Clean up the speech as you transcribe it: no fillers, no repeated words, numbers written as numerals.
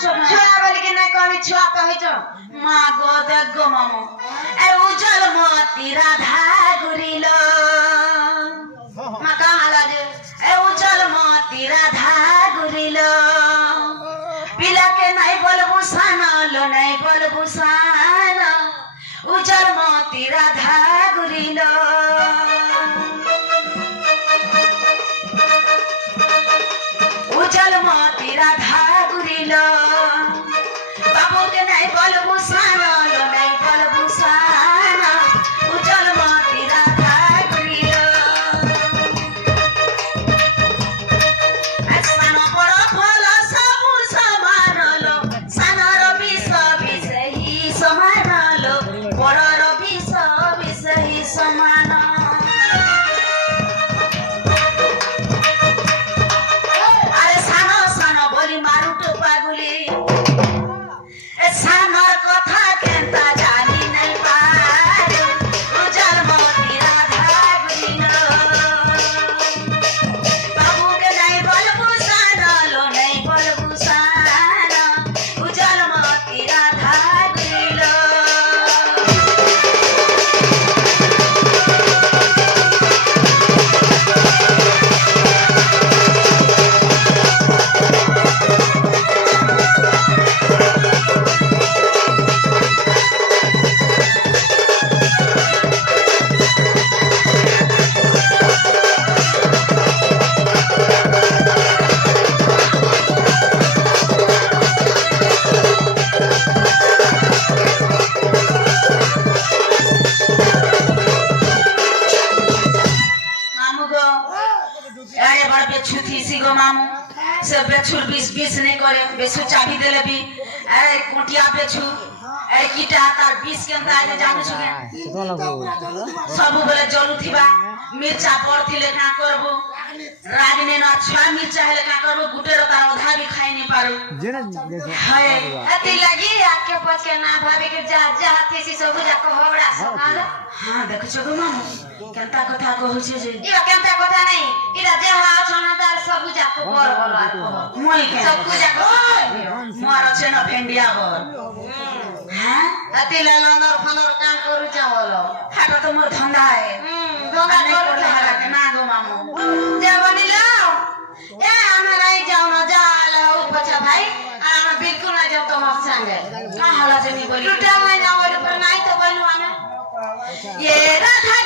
छुआ बोली कि नहीं कमी छुआ कही तो माँ गो देख गो मामो ए उजल मोती राधा गुरिलो माँ कहाँ लाजे ए उजल मोती राधा गुरिलो पिला के नहीं बोलबू सानो लो नहीं बोलबू सानो उजल मोती राधा गुरिलो उजल मोती राधा गुरिलो बाबू के नहीं बोलबू सानो लो नहीं बोलबू सानो उजल मोती राधा गुरिलो सानो बड़ो फल सबू समान लो सानो रवि सभी सही समान लो बड़ो रवि सभी सही समान से बेचुर बीस नहीं करे बेचु चाबी देले भी ए कुटिया बेचु ए कीटा तार 20 के अंदर जाने छुगे सब बेले जलु थिबा मिर्चा पड़थिले का करबो रागिने ना छुआ मिर्चा हेले का करबो गुटेर तार आधा भी खाइ नहीं पारो हाय अति लगी आके पछ के ना भाभी के जा जा केसी सब जा को होबड़ा सकाल हां देख छ गो मामू केनता कथा कहू छे जे इबा केनता कथा नहीं इरा जे हा छना तार सब जा को बर बोला मोई के सब पूजा को मोर छे न फेंडिया बर हां अति ललनर फनर काम करू जा बोलो हाटा तो मोर धंधा है धंधा करू जा ना गो मामू जे बनिलो ए हमरा नहीं जाऊ ना जा लो पछा भाई हम बिल्कुल ना जाऊ तो हम संगे का हाला जे नहीं बोली टूटा मैं ना बोली पर नहीं तो बोलू हमें ये राधा